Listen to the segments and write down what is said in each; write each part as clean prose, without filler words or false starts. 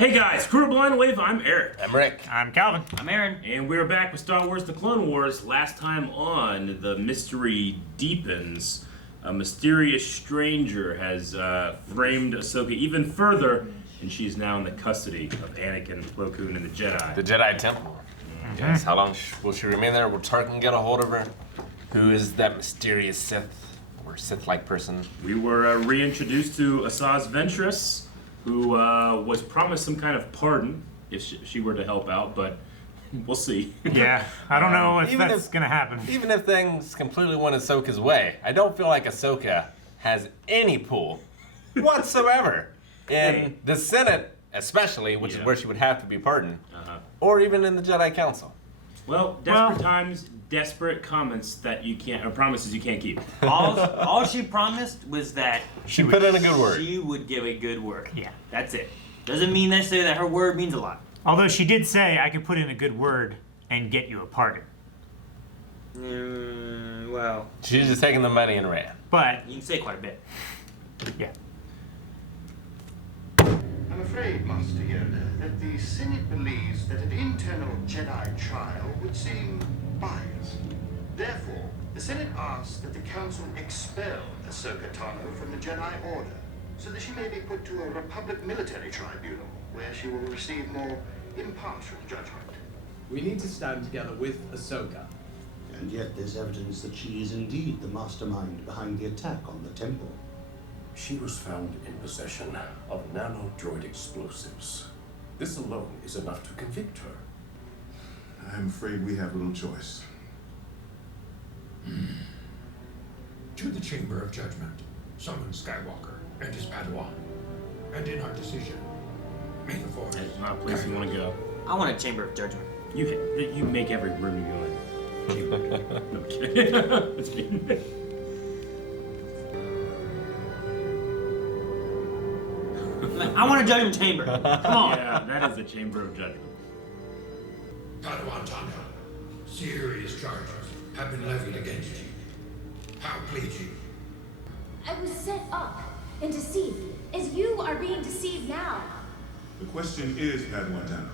Hey guys, Crew of Blind Wave, I'm Eric. I'm Rick. I'm Calvin. I'm Aaron. And we're back with Star Wars The Clone Wars. Last time on, the mystery deepens. A mysterious stranger has framed Ahsoka even further, and she's now in the custody of Anakin, Plo Koon, and the Jedi. The Jedi Temple. Yes, how long will she remain there? Will Tarkin get a hold of her? Who is that mysterious Sith or Sith-like person? We were reintroduced to Asajj Ventress, who was promised some kind of pardon if she were to help out, but we'll see. Yeah, I don't know if that's gonna happen. Even if things completely went Ahsoka's way, I don't feel like Ahsoka has any pull whatsoever in the Senate, especially, which is where she would have to be pardoned, or even in the Jedi Council. Well, desperate times, desperate comments that you can't, or promises you can't keep. All she promised was that She put in a good word. she would give a good word. Yeah. That's it. Doesn't mean necessarily that her word means a lot. Although she did say I could put in a good word and get you a pardon. Well, She's just taking the money and ran. But, you can say quite a bit. yeah. I'm afraid, Master Yoda, that the Senate believes that an internal Jedi trial would seem biased. Therefore, the Senate asks that the Council expel Ahsoka Tano from the Jedi Order, so that she may be put to a Republic military tribunal, where she will receive more impartial judgment. We need to stand together with Ahsoka. And yet there's evidence that she is indeed the mastermind behind the attack on the temple. She was found in possession of nano-droid explosives. This alone is enough to convict her. I'm afraid we have little choice. To the Chamber of Judgment, summon Skywalker and his Padawan. And in our decision, may the Force... That's not a place you want to go. I want a chamber of judgment. You make every room you go in. No, I'm kidding. It's kidding. I want a judgment chamber. Come on. Yeah, that is a chamber of judgment. Padawan Tano, serious charges have been levied against you. How plead you? I was set up and deceived, as you are being deceived now. The question is, Padawan Tano,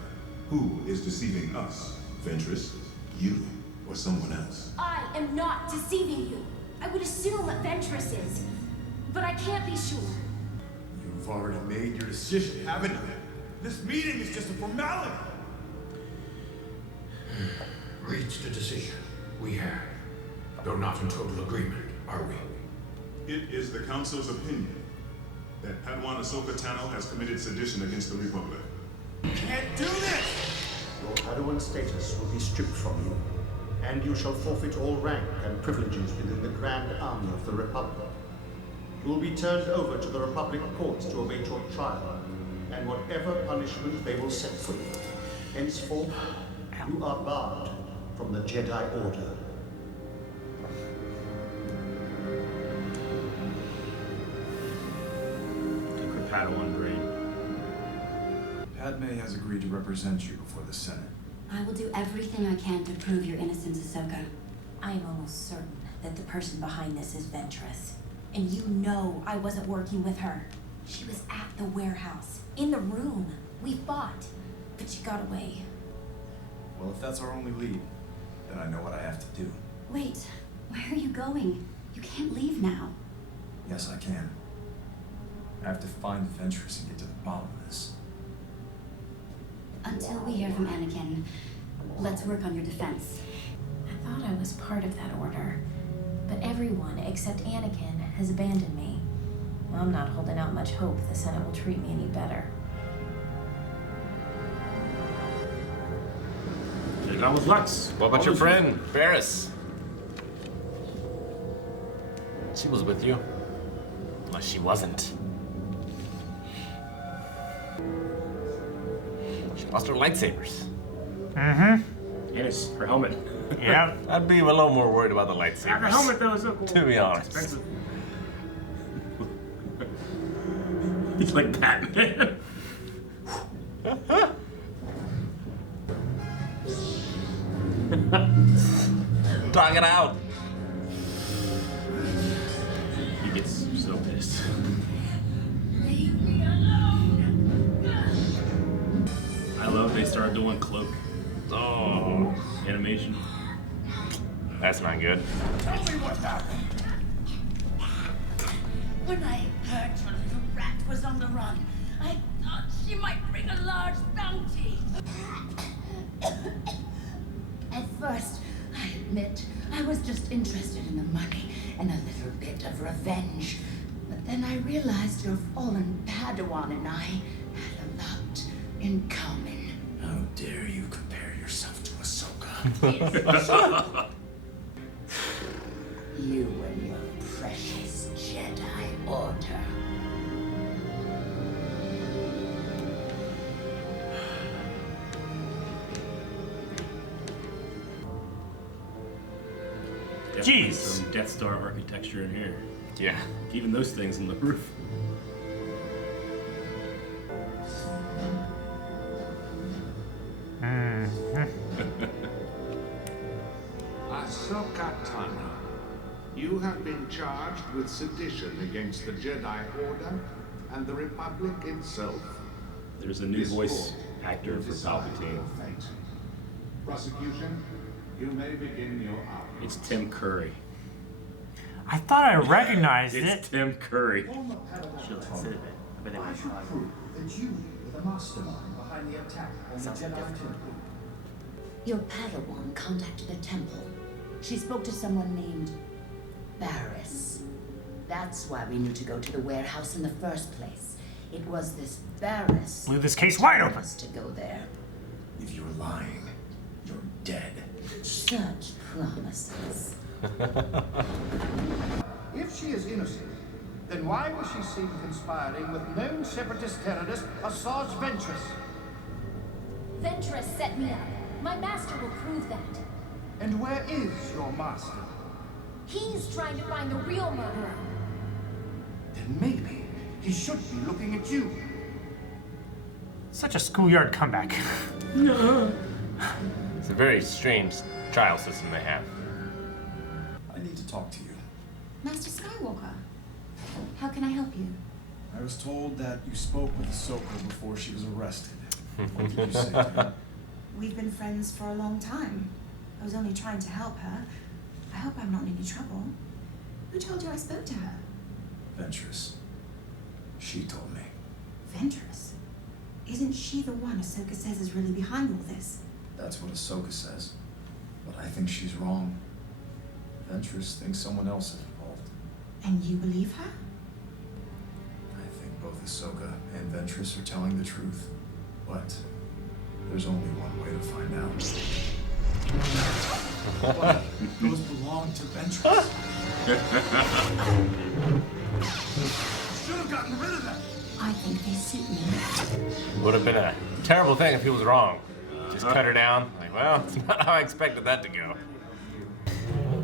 who is deceiving us? Ventress, you, or someone else? I am not deceiving you. I would assume Ventress is, but I can't be sure. You've already made your decision, haven't you? This meeting is just a formality. Reached a decision. We have. Though not in total agreement, are we? It is the Council's opinion that Padawan Ahsoka Tano has committed sedition against the Republic. Can't do this! Your Padawan status will be stripped from you, and you shall forfeit all rank and privileges within the Grand Army of the Republic. You will be turned over to the Republic courts to await your trial, and whatever punishment they will set for you. Henceforth, you are barred from the Jedi Order. Take her Padawan brain. Padme has agreed to represent you before the Senate. I will do everything I can to prove your innocence, Ahsoka. I am almost certain that the person behind this is Ventress. And you know I wasn't working with her. She was at the warehouse, in the room. We fought, but she got away. Well, if that's our only lead, then I know what I have to do. Wait, where are you going? You can't leave now. Yes, I can. I have to find Ventress and get to the bottom of this. Until we hear from Anakin, let's work on your defense. I thought I was part of that order, but everyone except Anakin has abandoned me. I'm not holding out much hope the Senate will treat me any better. Take on with Lux. What about your friend, Barriss? She was with you. Unless she wasn't. She lost her lightsabers. And her helmet. Yeah. I'd be a little more worried about the lightsabers. Her helmet though is so cool. To be honest. Expensive. He's like Batman. Talk it out. He gets so pissed. they start doing cloak animation. That's not good. Tell me what happened. When I heard your little rat was on the run, I thought she might bring a large bounty. At first, I admit, I was just interested in the money and a little bit of revenge. But then I realized your fallen Padawan and I had a lot in common. How dare you compare yourself to Ahsoka? You and your precious Jedi Order. Definitely Jeez. some Death Star architecture in here. Yeah. Even those things on the roof. Ahsoka Tano, you have been charged with sedition against the Jedi Order and the Republic itself. There's a new voice actor for Palpatine. Prosecution, you may begin your hour. It's Tim Curry. I thought I recognized It's it. Tim Curry. She'll consider it. But they I won't should try. prove that you were the mastermind behind the attack on the Sounds Jedi different. Temple. Your Padawan contacted the temple. She spoke to someone named Barriss. That's why we knew to go to the warehouse in the first place. It was this Barriss Blew this case wide open. us to go there. If you're lying, you're dead. Such promises. If she is innocent, then why was she seen conspiring with known separatist terrorist Asajj Ventress? Ventress set me up. My master will prove that. And where is your master? He's trying to find the real murderer. Then maybe he should be looking at you. Such a schoolyard comeback. It's a very strange trial system they have. I need to talk to you. Master Skywalker, how can I help you? I was told that you spoke with Ahsoka before she was arrested. What did you say to her? We've been friends for a long time. I was only trying to help her. I hope I'm not in any trouble. Who told you I spoke to her? Ventress. She told me. Ventress? Isn't she the one Ahsoka says is really behind all this? That's what Ahsoka says. But I think she's wrong. Ventress thinks someone else is involved. And you believe her? I think both Ahsoka and Ventress are telling the truth. But there's only one way to find out. What? Those belong to Ventress. Should have gotten rid of them. I think they suit me. Would have been a terrible thing if he was wrong. Just cut her down. Like, well, it's not how I expected that to go.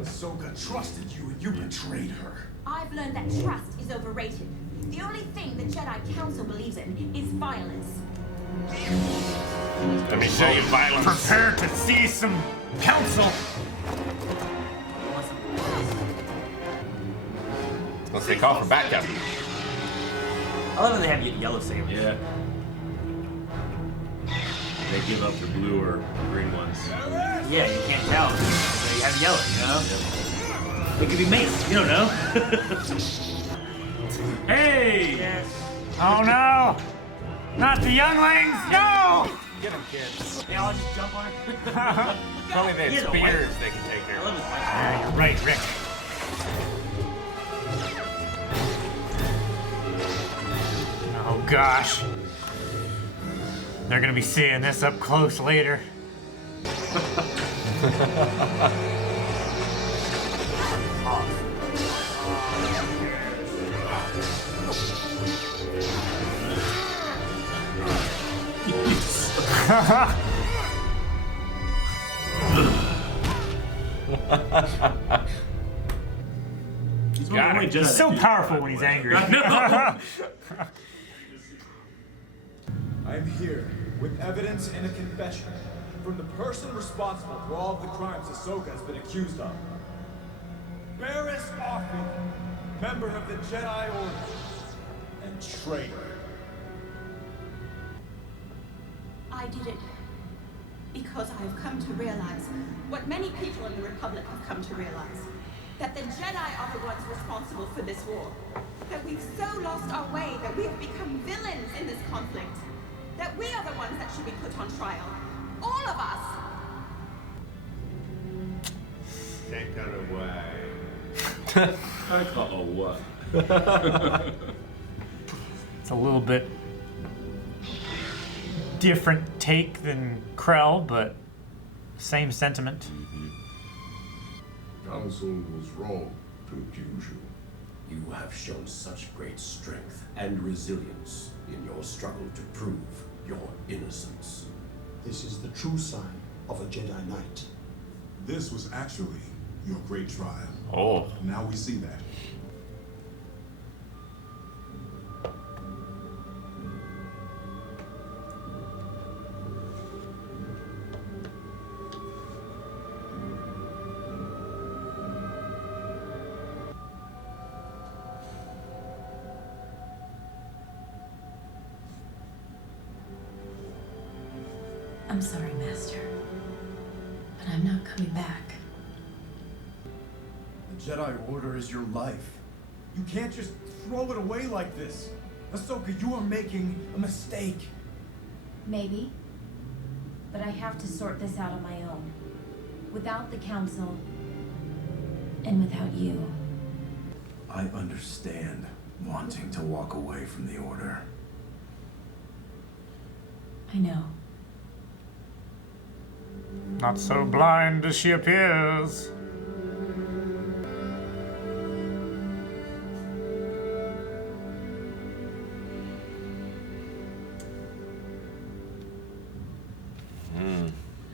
Ahsoka trusted you and you betrayed her. I've learned that trust is overrated. The only thing the Jedi Council believes in is violence. Let me show you violence. Prepare to see some counsel. Let's say call for backup. I love that they have yellow sabers. Yeah. They give up the blue or green ones. Yeah, you can't tell. So you have yellow, you know? It could be mace. You don't know. Hey! Yes. Oh no! Not the younglings! No! Get him, kids. They all just jump on it. If only they He had has a white- spears they could take I care love of. his white. Yeah, you're right, Rick. Oh gosh. They're gonna be seeing this up close later. He's one of the only Jedi He's that so do powerful that, when he's by the way. angry. I know. I am here with evidence and a confession from the person responsible for all of the crimes Ahsoka has been accused of. Barriss Offee, member of the Jedi Order, and traitor. I did it. Because I have come to realize what many people in the Republic have come to realize. That the Jedi are the ones responsible for this war. That we've so lost our way that we have become villains in this conflict. That we are the ones that should be put on trial. All of us. Take her away. I call a what? It's a little bit different take than Krell, but same sentiment. Council was wrong to accuse you. You have shown such great strength and resilience in your struggle to prove your innocence. This is the true sign of a Jedi Knight. This was actually your great trial. Oh. Now we see that. I'm sorry, Master, but I'm not coming back. The Jedi Order is your life. You can't just throw it away like this. Ahsoka, you are making a mistake. Maybe, but I have to sort this out on my own. Without the Council, and without you. I understand wanting to walk away from the Order. I know. Not so blind as she appears.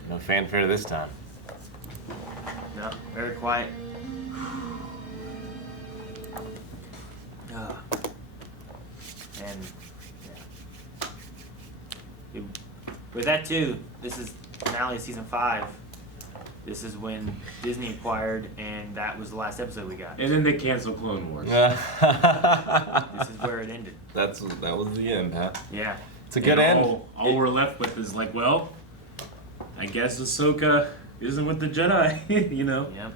No fanfare this time. No, very quiet. And yeah. With that too, this is finale of season 5. This is when Disney acquired, and that was the last episode we got. And then they canceled Clone Wars. This is where it ended. That was the end, huh? Yeah. It's a good end. All we're left with is like, well, I guess Ahsoka isn't with the Jedi, you know? Yep.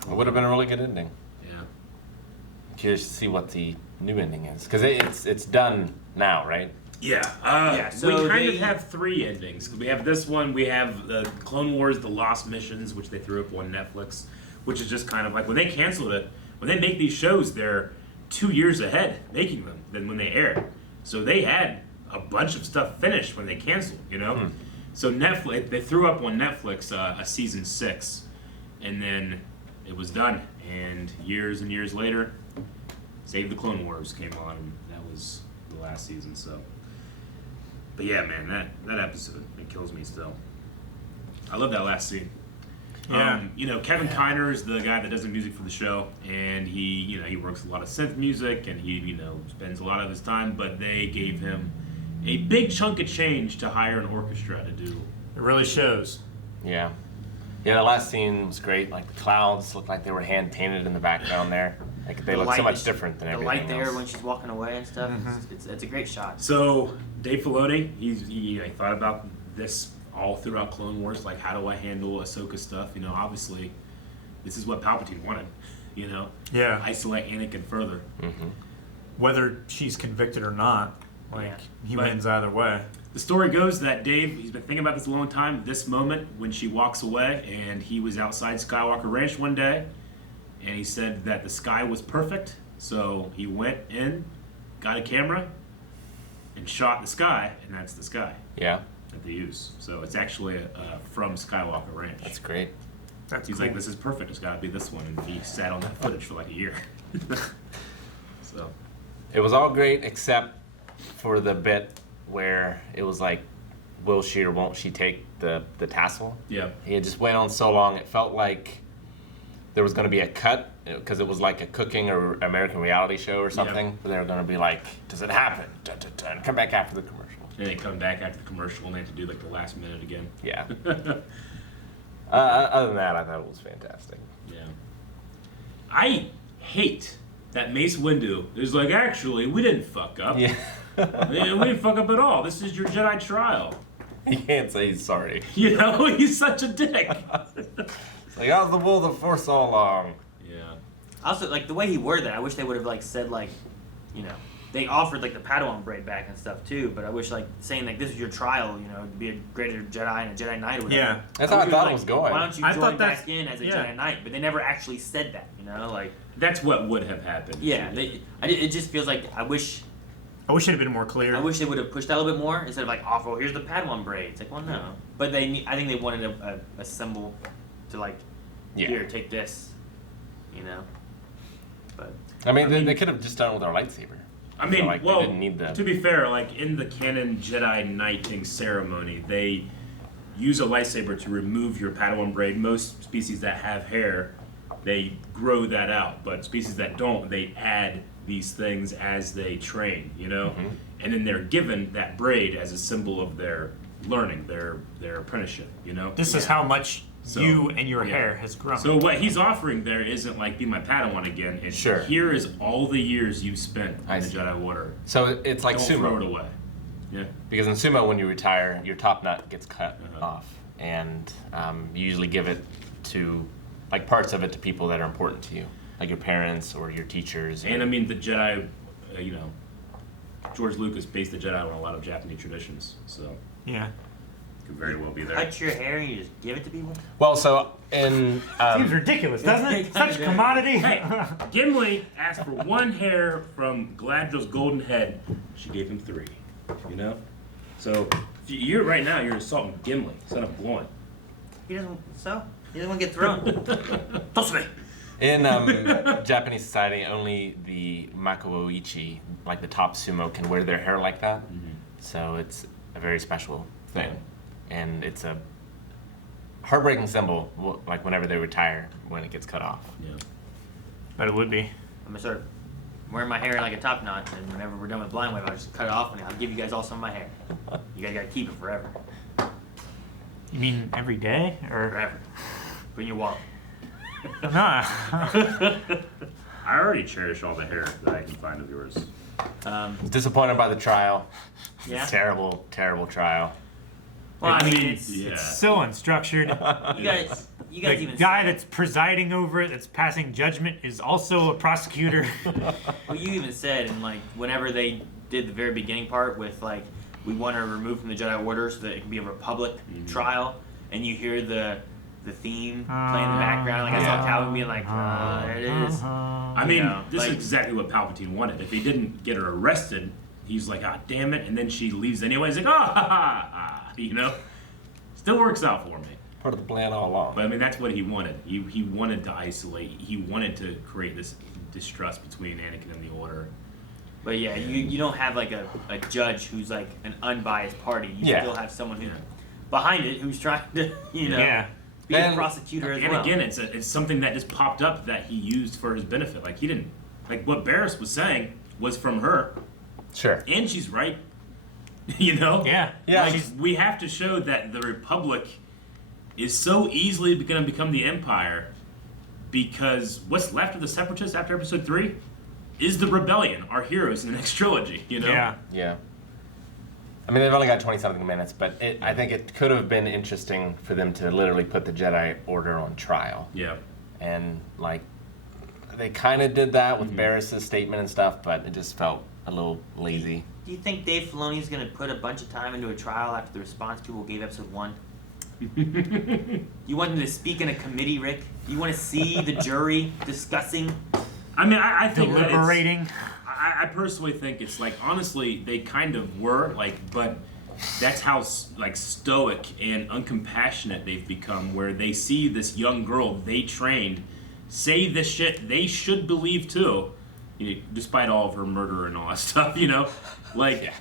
It would have been a really good ending. Yeah. I'm curious to see what the new ending is. Because it's done now, right? Yeah. So we kind of have 3 endings. We have this one, we have the Clone Wars, The Lost Missions, which they threw up on Netflix, which is just kind of like, when they canceled it, when they make these shows, they're 2 years ahead making them than when they air. So they had a bunch of stuff finished when they canceled, you know? So Netflix, they threw up on Netflix a season 6, and then it was done. And years later, Save the Clone Wars came on, and that was the last season, so. But yeah, man, that episode, it kills me still. I love that last scene. Yeah. Kevin Kiner is the guy that does the music for the show, and he works a lot of synth music, and he spends a lot of his time, but they gave him a big chunk of change to hire an orchestra to do. It really shows. Yeah. Yeah, the last scene was great. Like, the clouds looked like they were hand painted in the background there. Like, they look so much different than everything else. The light there when she's walking away and stuff, it's a great shot. So Dave Filoni, he thought about this all throughout Clone Wars, like, how do I handle Ahsoka stuff? Obviously, this is what Palpatine wanted, Yeah. Isolate Anakin further. Whether she's convicted or not, he wins either way. The story goes that Dave, he's been thinking about this a long time, this moment when she walks away, and he was outside Skywalker Ranch one day, and he said that the sky was perfect, so he went in, got a camera, and shot the sky, and that's the sky. Yeah. That they use. So it's actually from Skywalker Ranch. That's great. He's like, this is perfect, it's gotta be this one, and he sat on that footage for like a year. So. It was all great except for the bit where it was like, will she or won't she take the tassel? Yeah. It just went on so long, it felt like there was going to be a cut, because it was like a cooking or American reality show or something. Yep. Where they were going to be like, does it happen? Dun, dun, dun, and come back after the commercial. And they come back after the commercial and they have to do like the last minute again. Yeah. Other than that, I thought it was fantastic. Yeah. I hate that Mace Windu is like, actually, we didn't fuck up. Yeah. We didn't fuck up at all. This is your Jedi trial. He can't say he's sorry. You know, he's such a dick. It's like, how's the will of the Force all along? Yeah. Also, like, the way he worded that, I wish they would have, like, said, like, you know, they offered, like, the Padawan braid back and stuff, too, but I wish, like, saying, like, this is your trial, you know, to be a greater Jedi and a Jedi Knight or whatever. Yeah. That's how I thought it was going. Why don't you I join thought back in as a Jedi Knight? But they never actually said that, you know, like... That's what would have happened. Yeah, it just feels like, I wish it had been more clear. I wish they would have pushed that a little bit more, instead of, like, oh, here's the Padawan braid. It's like, well, no. But I think they wanted a symbol to, like, here, take this, you know? But... I mean, they could have just done it with our lightsaber. I mean, like, well, they didn't need to be fair, like in the canon Jedi Knighting ceremony, they use a lightsaber to remove your Padawan braid. Most species that have hair, they grow that out, but species that don't, they add these things as they train, you know? Mm-hmm. And then they're given that braid as a symbol of their learning, their apprenticeship, you know? This is how much you and your hair has grown. So what he's offering there isn't like be my Padawan again. It's here is all the years you've spent in the Jedi Order. So it's like Don't sumo. throw it away. Yeah. Because in sumo, when you retire, your top nut gets cut off, and you usually give it to, like, parts of it to people that are important to you, like your parents or your teachers. And I mean, the Jedi, you know, George Lucas based the Jedi on a lot of Japanese traditions, so yeah, could very well be there. Cut your hair and you just give it to people? Well, so in seems ridiculous, doesn't it? Such commodity. Hey, Gimli asked for one hair from Galadriel's golden head. She gave him 3. You know, so you're right now you're assaulting Gimli, son of Gloin. He doesn't want to get thrown. Toss me. In Japanese society, only the makuoichi, like the top sumo, can wear their hair like that. Mm-hmm. So it's a very special thing, and it's a heartbreaking symbol. Like whenever they retire, when it gets cut off. Yeah, but it would be. I'm gonna start wearing my hair in like a top knot, and whenever we're done with Blind Wave, I'll just cut it off, and I'll give you guys all some of my hair. You guys gotta keep it forever. You mean every day, or forever? Put in your wallet. Nah. I already cherish all the hair that I can find of yours. Disappointed by the trial. Yeah. Terrible, terrible trial. Well, I mean, it's so unstructured. You guys the even guy that's presiding over it, that's passing judgment, is also a prosecutor. Well, you even said, and like whenever they did the very beginning part with like we want to remove from the Jedi Order so that it can be a Republic trial, and you hear the theme playing in the background, like I saw Calvin being like, there it is. I mean, this is exactly what Palpatine wanted. If he didn't get her arrested, he's like, ah, damn it, and then she leaves anyway. He's like, ah, ha, ha, ha, you know? Still works out for me. Part of the plan all along. But I mean, that's what he wanted. He wanted to isolate. He wanted to create this distrust between Anakin and the Order. But yeah, you don't have like a judge who's like an unbiased party. You still have someone who's behind it who's trying to, you know, be a prosecutor as well. And again, it's something that just popped up that he used for his benefit. Like he didn't, like what Barriss was saying was from her. Sure. And she's right. You know? Yeah. Like, we have to show that the Republic is so easily going to become the Empire because what's left of the Separatists after Episode 3 is the Rebellion, our heroes in the next trilogy, you know? Yeah. I mean, they've only got 20-something minutes, but I think it could have been interesting for them to literally put the Jedi Order on trial. Yeah. And, like, they kind of did that with Barriss' statement and stuff, but it just felt a little lazy. Do you think Dave Filoni's going to put a bunch of time into a trial after the response people gave Episode 1? You want him to speak in a committee, Rick? You want to see the jury discussing? I mean, I think deliberating. I personally think it's like, honestly, they kind of were, like, but that's how, like, stoic and uncompassionate they've become, where they see this young girl they trained say this shit they should believe too, you know, despite all of her murder and all that stuff, you know? Like,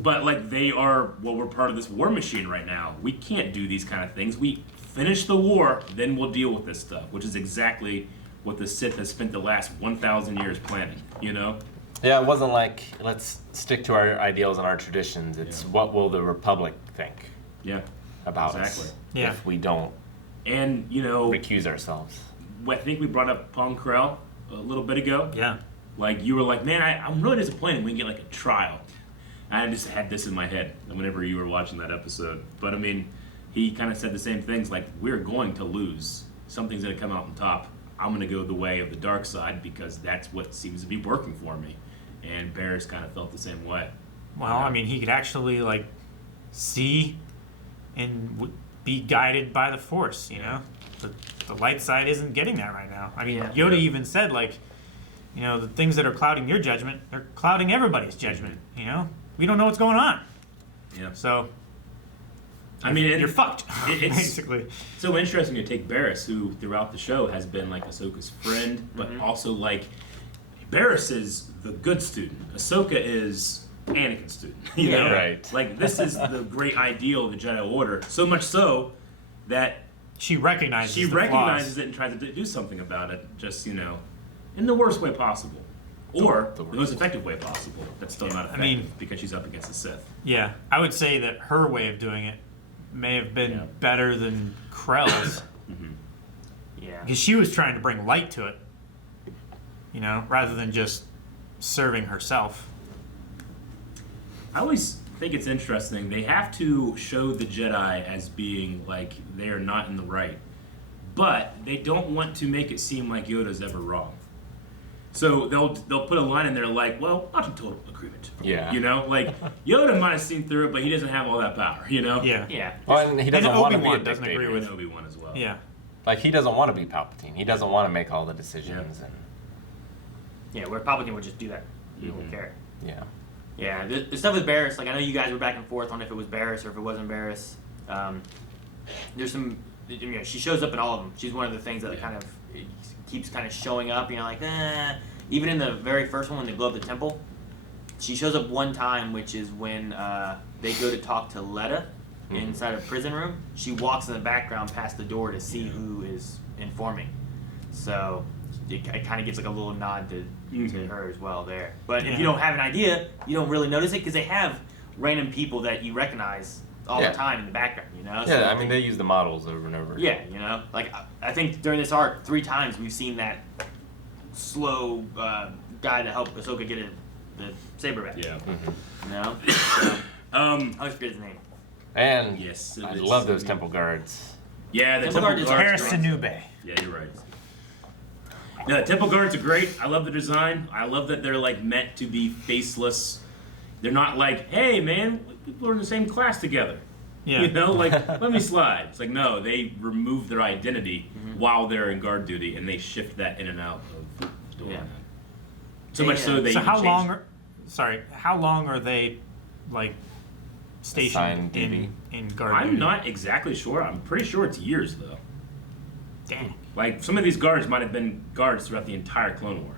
but, like, they are, well, we're part of this war machine right now. We can't do these kind of things. We finish the war, then we'll deal with this stuff, which is exactly what the Sith has spent the last 1,000 years planning, you know? Yeah, it wasn't like, let's stick to our ideals and our traditions. It's what will the Republic think about us if we don't recuse ourselves. I think we brought up Pong Krell a little bit ago. Yeah. Like, you were like, man, I'm really disappointed we can get, like, a trial. I just had this in my head whenever you were watching that episode. But I mean, he kind of said the same things, like, we're going to lose. Something's going to come out on top. I'm going to go the way of the dark side because that's what seems to be working for me. And Barriss kind of felt the same way. Well, I mean, he could actually, like, see and be guided by the Force, you know? The light side isn't getting that right now. I mean, Yoda even said, like, you know, the things that are clouding your judgment, they're clouding everybody's judgment, you know? We don't know what's going on. Yeah. So, I mean, you're fucked, it's basically. So interesting to take Barriss, who throughout the show has been like Ahsoka's friend, but also like Barriss is the good student. Ahsoka is Anakin's student. You know? Right. Like, this is the great ideal of the Jedi Order. So much so that she recognizes it and tries to do something about it. Just, you know, in the worst way possible. Or the most effective way possible. That's still not effective because she's up against the Sith. Yeah, I would say that her way of doing it may have been better than Krell's. Yeah. Because she was trying to bring light to it, you know, rather than just serving herself. I always think it's interesting. They have to show the Jedi as being like they are not in the right, but they don't want to make it seem like Yoda's ever wrong. So they'll put a line in there like, well, not in total agreement. Yeah. You know, like Yoda might have seen through it, but he doesn't have all that power. You know. Yeah. Yeah. Well, and he doesn't want to be a Obi-Wan doesn't agree dictator. with Obi-Wan as well. Yeah. Like, he doesn't want to be Palpatine. He doesn't want to make all the decisions. And Yeah, where Republican would just do that. He won't care. yeah. Yeah, the stuff with Barriss, like, I know you guys were back and forth on if it was Barriss or if it wasn't Barriss. There's some, you know, she shows up in all of them. She's one of the things that kind of keeps kind of showing up. You know, like, even in the very first one when they blow up the temple, she shows up one time, which is when they go to talk to Letta inside a prison room. She walks in the background past the door to see who is informing. So it kind of gives like a little nod to her as well there. But if you don't have an idea, you don't really notice it because they have random people that you recognize all the time in the background, you know? Yeah, I mean, they use the models over and over. Yeah, you know? Like, I think during this arc, 3 times we've seen that slow guy to help Ahsoka get the saber back. Yeah. You know? So, I always forget his name. And yes, I love those temple guards. Yeah, the Temple temple Guard guards. Harrison Nube. Yeah, you're right. Yeah, the temple guards are great. I love the design. I love that they're like meant to be faceless. They're not like, hey man, we're in the same class together. Yeah. You know, like, let me slide. It's like, no, they remove their identity while they're in guard duty, and they shift that in and out of doing that. So much so they. So even how changed- long? How long are they, like, stationed in guard I'm duty? not exactly sure. I'm pretty sure it's years though. Dang. Like, some of these guards might have been guards throughout the entire Clone War.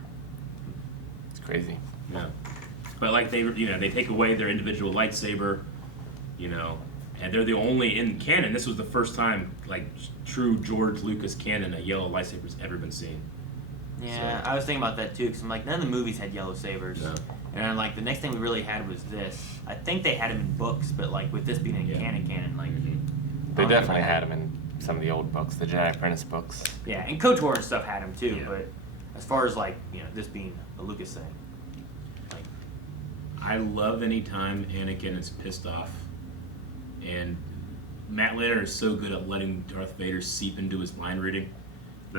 It's crazy. Yeah. But like they take away their individual lightsaber, you know, and they're the only in canon. This was the first time like true George Lucas canon a yellow lightsaber's ever been seen. Yeah, I was thinking about that too, because I'm like, none of the movies had yellow sabers. No. And I'm like, the next thing we really had was this. I think they had them in books, but like with this being in canon, like. They definitely had them in some of the old books, the Jedi Apprentice books. Yeah, and KOTOR and stuff had them too, but as far as like, you know, this being a Lucas thing. I love any time Anakin is pissed off, and Matt Lanner is so good at letting Darth Vader seep into his line reading.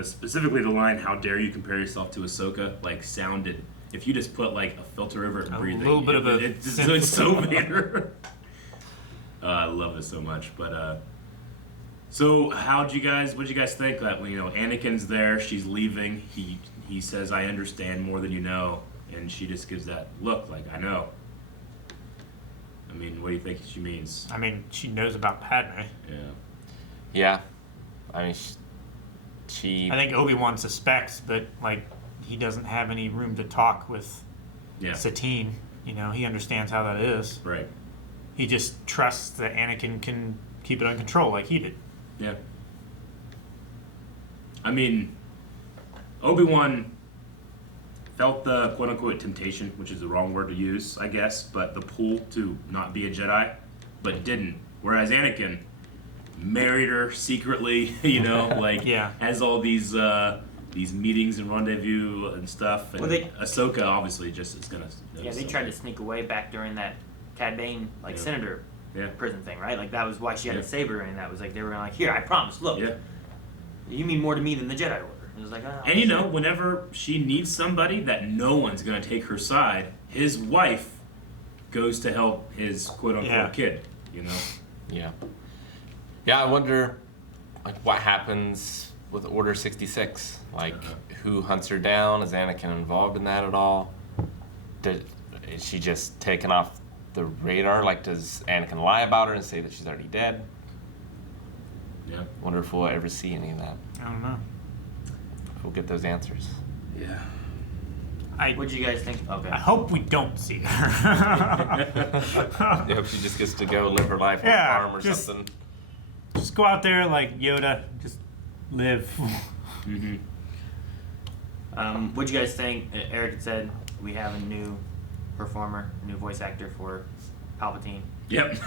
Specifically the line, "How dare you compare yourself to Ahsoka?" Like sounded. If you just put like a filter over it and breathing, little bit of a it's so Vader. I love this so much. But so what did you guys think that when Anakin's there, she's leaving, he says, "I understand more than you know," and she just gives that look like, "I know." I mean, what do you think she means? I mean, she knows about Padme. Yeah. Yeah. I mean, she I think Obi-Wan suspects, but like he doesn't have any room to talk with Satine. You know, he understands how that is. Right. He just trusts that Anakin can keep it under control like he did. Yeah. I mean, Obi-Wan felt the quote-unquote temptation, which is the wrong word to use, I guess, but the pull to not be a Jedi, but didn't. Whereas Anakin married her secretly, has all these meetings and rendezvous and stuff. And Well, Ahsoka obviously just is gonna. Yeah, they tried to sneak away back during that Cad Bane, like, senator Yeah. prison thing, right? Like, that was why she had Yeah. a saber, and that was like, they were like, here, I promise, look. Yeah. You mean more to me than the Jedi Order. It was like, oh, And you know, whenever she needs somebody that no one's gonna take her side, his wife goes to help his quote-unquote kid, you know? Yeah. Yeah, I wonder, like, what happens with Order 66? Like, who hunts her down? Is Anakin involved in that at all? Is she just taken off the radar? Like, does Anakin lie about her and say that she's already dead? Yeah. Wonder if we'll ever see any of that. I don't know. If we'll get those answers. Yeah. What'd you guys think? Okay. I hope we don't see her. I hope she just gets to go live her life on a farm or something. Just go out there like Yoda, just live. Mm-hmm. What'd you guys think? Eric had said we have a new performer, a new voice actor for Palpatine. Yep.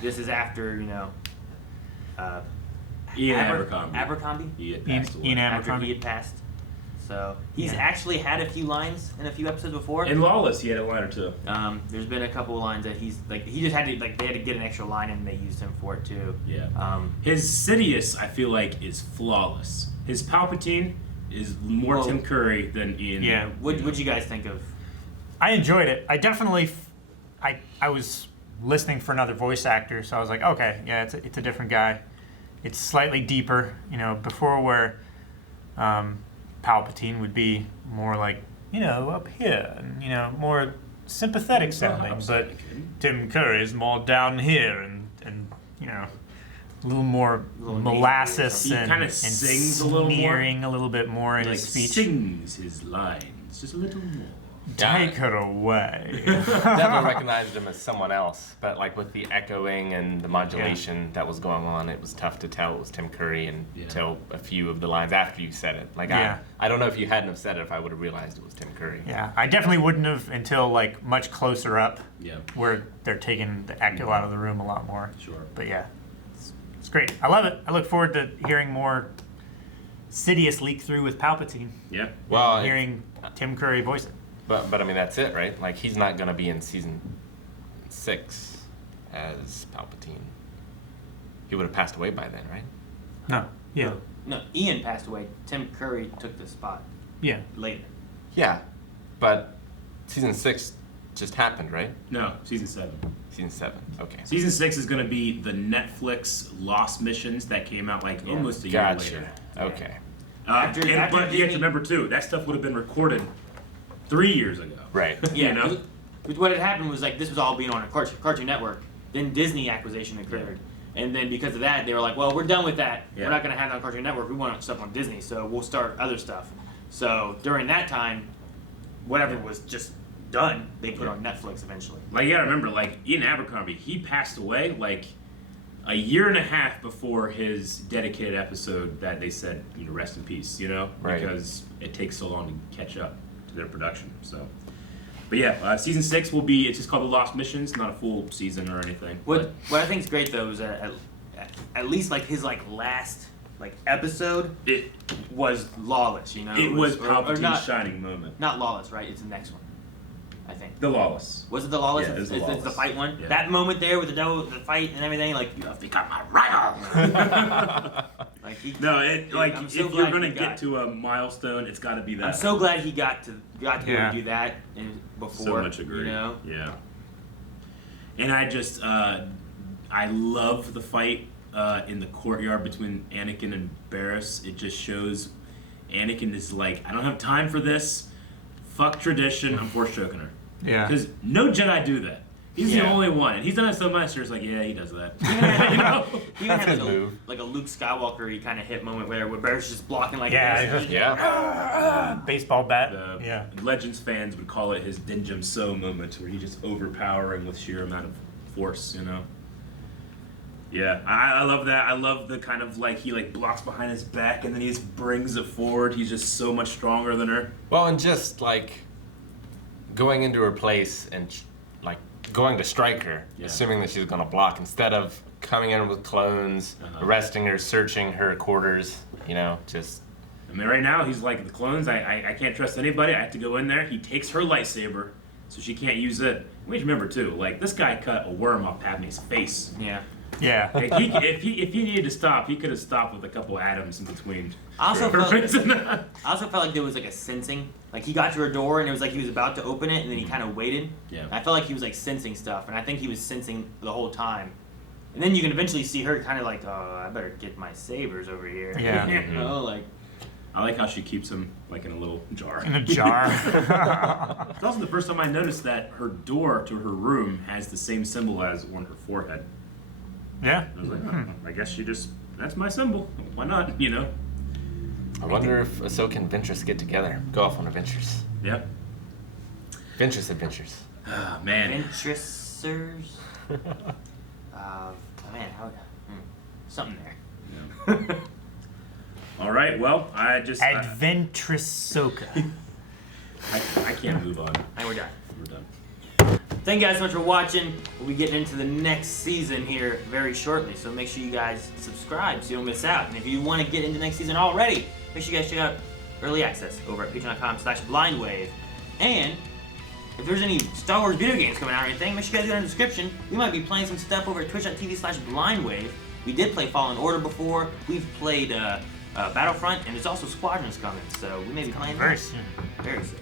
This is after, Ian Abercrombie. Abercrombie? He had passed away. Ian After Abercrombie. he had passed. So he's actually had a few lines in a few episodes before. In Lawless, he had a line or two. There's been a couple of lines that he's like, he just had to, like, they had to get an extra line and they used him for it too. Yeah. His Sidious, I feel like, is flawless. His Palpatine is more Tim Curry than Ian. Yeah. What'd you guys think of? I enjoyed it. I definitely, I was listening for another voice actor, so I was like, okay, yeah, it's a different guy. It's slightly deeper, before where Palpatine would be more like, up here, and, more sympathetic sounding, but Tim Curry is more down here and a little more molasses He and kind of sings a little more. sneering a little bit more in Like his speech. sings his lines just a little more. Take her away. Definitely recognized him as someone else, but like with the echoing and the modulation that was going on, it was tough to tell it was Tim Curry until a few of the lines after you said it. Like I don't know if you hadn't have said it if I would have realized it was Tim Curry. Yeah, I definitely wouldn't have until like much closer up, where they're taking the echo out of the room a lot more. Sure. But yeah, it's great. I love it. I look forward to hearing more Sidious leak through with Palpatine. Yeah. Well, hearing Tim Curry voice it. But I mean that's it, right? Like he's not gonna be in season 6 as Palpatine. He would have passed away by then, right? No. Yeah. No, Ian passed away. Tim Curry took the spot. Yeah. Later. Yeah, but season 6 just happened, right? No, season 7. Season 7. Okay. Season 6 is going to be the Netflix Lost Missions that came out like almost a year later. Okay. But you have to remember too, that stuff would have been recorded 3 years ago. Right. Yeah. What had happened was like this was all being on a Cartoon Network. Then Disney acquisition occurred. And then because of that, they were like, well, we're done with that. Yeah. We're not going to have it on Cartoon Network. We want stuff on Disney, so we'll start other stuff. So during that time, whatever was just done, they put on Netflix eventually. Like, you gotta remember, like, Ian Abercrombie, he passed away, like, a year and a half before his dedicated episode that they said, rest in peace, Right. Because it takes so long to catch up to their production, so. But yeah, season 6 will be, it's just called The Lost Missions, not a full season or anything. What I think is great, though, is that at least, like, his, like, last, like, episode, it was Lawless, It was Palpatine's not, shining moment. Not Lawless, right? It's the next one, I think. The Lawless. Was it the Lawless? Yeah, it was the It's Lawless. the fight one? Yeah. That moment there with the devil, the fight and everything, like, you have become my rival! Like, if so you're glad gonna he get got- to a milestone, it's gotta be that. I'm so glad he got to be able Yeah. to do that before. So much agree. Yeah. And I just, I love the fight in the courtyard between Anakin and Barriss. It just shows Anakin is like, I don't have time for this. Fuck tradition. I'm force choking her. Yeah. Because no Jedi do that. He's the only one. And he's done it so much, it's like, yeah, he does that. He even had like a Luke Skywalker kind of hit moment where Barriss just blocking like this. Baseball bat. Legends fans would call it his Dinjum So moment, where he's just overpowering with sheer amount of force, Yeah, I love that. I love the kind of like he like blocks behind his back and then he just brings it forward. He's just so much stronger than her. Well, and just like going into her place and like going to strike her, assuming that she's going to block, instead of coming in with clones, arresting her, searching her quarters, just. I mean, right now he's like, the clones, I can't trust anybody. I have to go in there. He takes her lightsaber, so she can't use it. We should remember too, like this guy cut a worm off Padme's face. Yeah. Yeah. If he needed to stop, he could have stopped with a couple atoms in between. I also felt like there was like a sensing. Like he got to her door and it was like he was about to open it and then he kind of waited. Yeah. I felt like he was like sensing stuff, and I think he was sensing the whole time. And then you can eventually see her kind of like, oh, I better get my sabers over here. Yeah. You know, like. I like how she keeps them like in a little jar. In a jar. It's also the first time I noticed that her door to her room has the same symbol as on her forehead. Yeah. I was like, oh, I guess that's my symbol. Why not, you know? I wonder if Ahsoka and Ventress get together, go off on adventures. Yep. Ventress adventures. Ah, man. Ventressers? Man, something there. Yeah. All right, well, I just... Adventress Ahsoka. I can't move on. And we're done. We're done. Thank you guys so much for watching. We'll be getting into the next season here very shortly, so make sure you guys subscribe so you don't miss out. And if you want to get into next season already, make sure you guys check out Early Access over at patreon.com/blindwave. And if there's any Star Wars video games coming out or anything, make sure you guys get in the description. We might be playing some stuff over at twitch.tv/blindwave. We did play Fallen Order before. We've played Battlefront, and there's also Squadrons coming, so we may be playing very soon. Very soon.